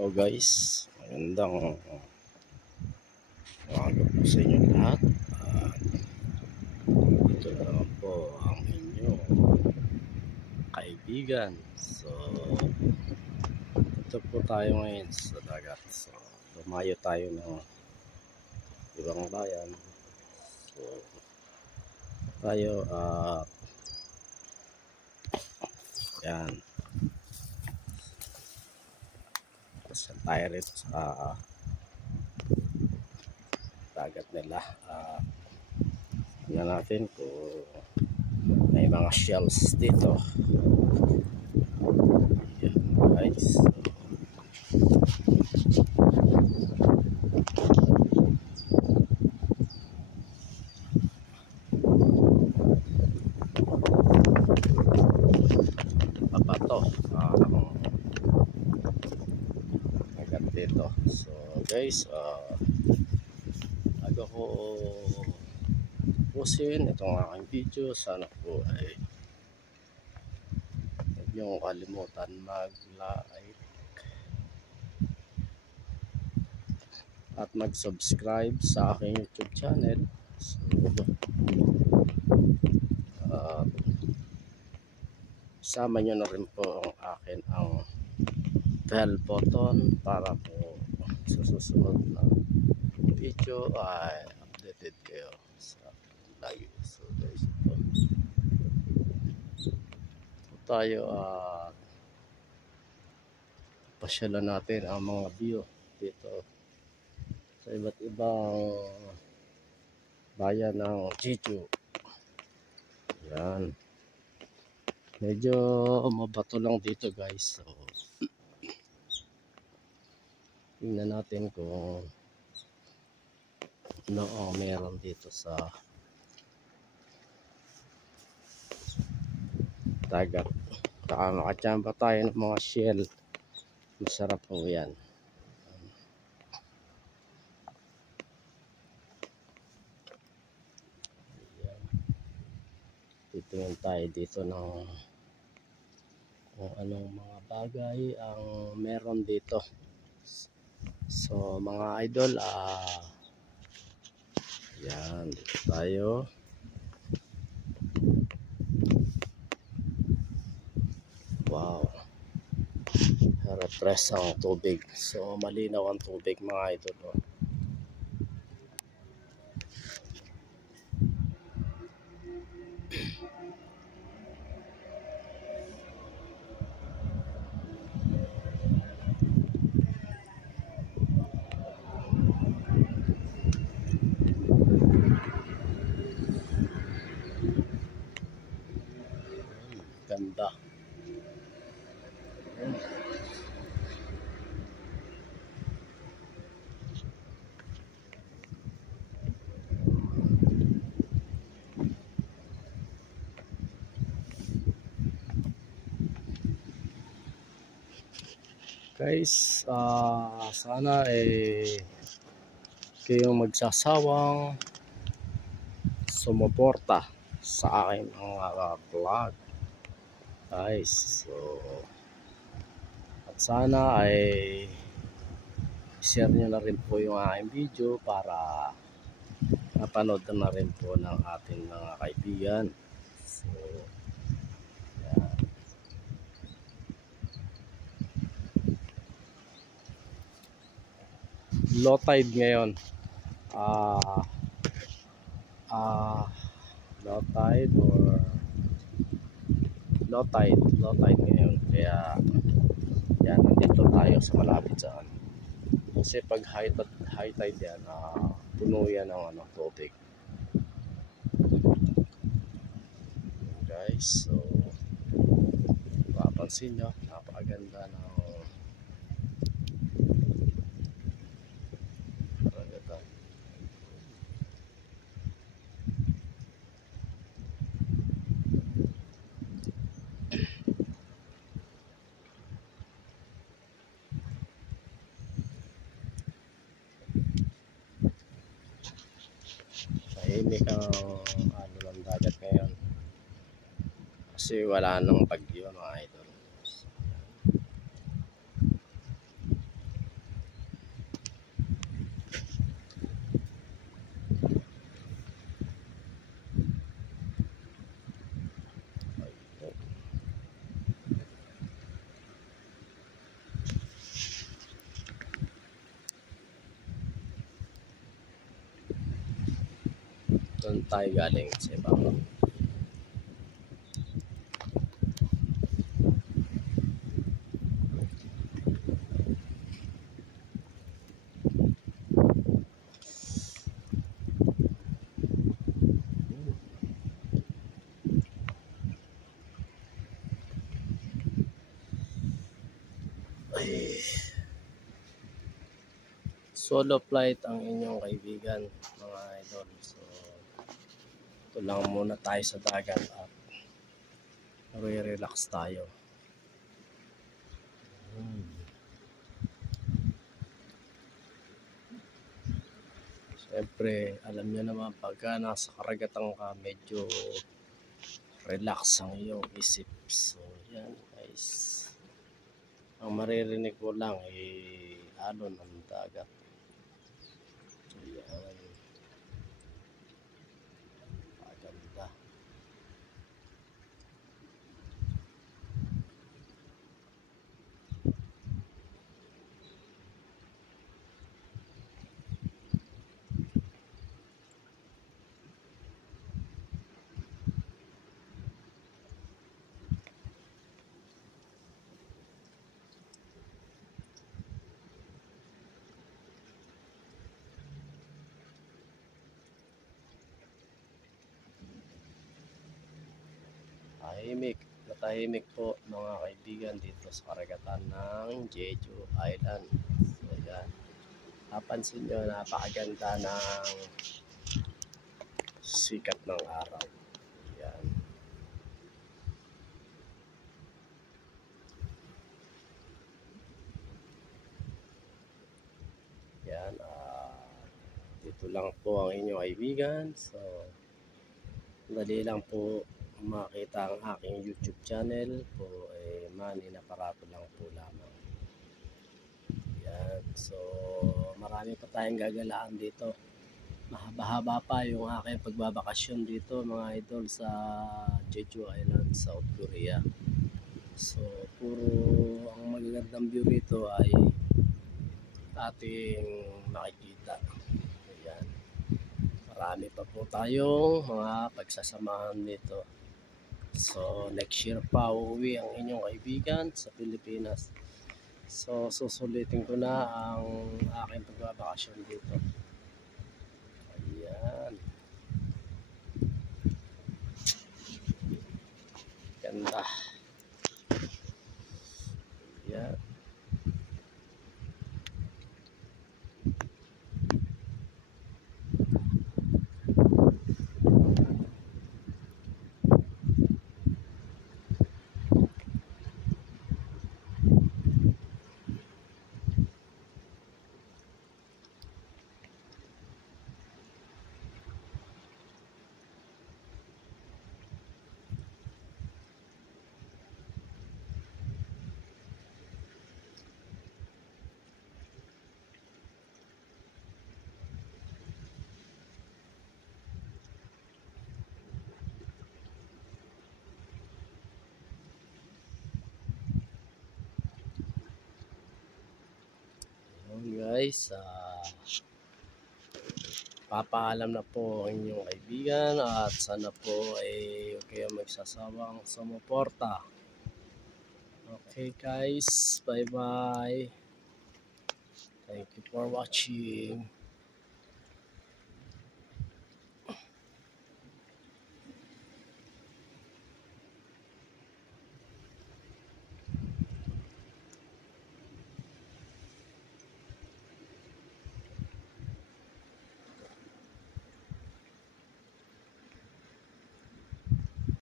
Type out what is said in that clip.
So guys, magandang umaga po sa inyo lahat. Ito na naman po ang inyong kaibigan. So, ito po tayo ngayon sa dagat. So, lumayo tayo ng ibang bayan. So, tayo yan. Pasal tayo rito sa dagat nila. Tingnan natin kung may mga shells dito. Yan guys. Papato agad dito. So guys, bago ko pusin itong aking video, sana po ay huwag niyong kalimutan mag-like at mag-subscribe sa aking YouTube channel. So, sama nyo na rin po ang akin ang bell button para po sa susunod na video ay updated kayo sa lagi. So guys, ito tayo pasyalan natin ang mga view dito sa iba't ibang bayan ng Jeju. Yan, medyo mabato lang dito guys. So tingnan natin kung ano ang meron dito sa dagat. Baka makachamba tayo ng mga shell. Masarap po yan. Titingin tayo dito ng kung anong mga bagay ang meron dito. So mga idol, yan, dito tayo. Wow, refresh ang tubig. So malinaw ang tubig mga idol. Ganda. Guys, sana kayong magsasawang sumuporta sa akin mga vlog guys. So at sana ay share nyo na rin po yung aking video para napanood na rin po ng ating mga kaibigan. So yan. Low tide ngayon. Low tide ngayon, kaya yan, nandito tayo sa malapit saan. Kasi pag high tide yan, puno yan ng tubig guys. So mapapansin nyo, napakaganda ng karagatan. Tahimik ang ng dagat ngayon kasi wala nang bagyo mga idol. saan tayo galing sa ibabaw. Solo flight ang inyong kaibigan, mga idol. So ito lang muna tayo sa dagat at relax tayo. Siyempre, alam niyo naman pagka nasa karagatan ka, medyo relax ang iyong isip. So yan guys, ang maririnig ko lang alon ng dagat. So yan, maganda. Tahimik po mga kaibigan dito sa karagatan ng Jeju Island. So yan, napansin nyo, napakaganda ng sikat ng araw. Yan. Yan, dito lang po ang inyong kaibigan. So dali lang po makita ang aking YouTube channel po, Manny Naparato lang po lamang. Yan, so marami pa tayong gagalaan dito. Mahaba-haba pa yung aking pagbabakasyon dito mga idol sa Jeju Island, South Korea. So puro ang magagandang view rito ay ating makikita. Ayan, marami pa po tayong mga pagsasamahan dito. So next year pa uuwi ang inyong kaibigan sa Pilipinas. So susulitin ko na ang aking pagbabakasyon dito. Ayan, ganda. Ayan. Guys, papaalam na po ang inyong kaibigan at sana po ay huwag kayong magsasawang sumuporta. Okay guys, bye bye. Thank you for watching.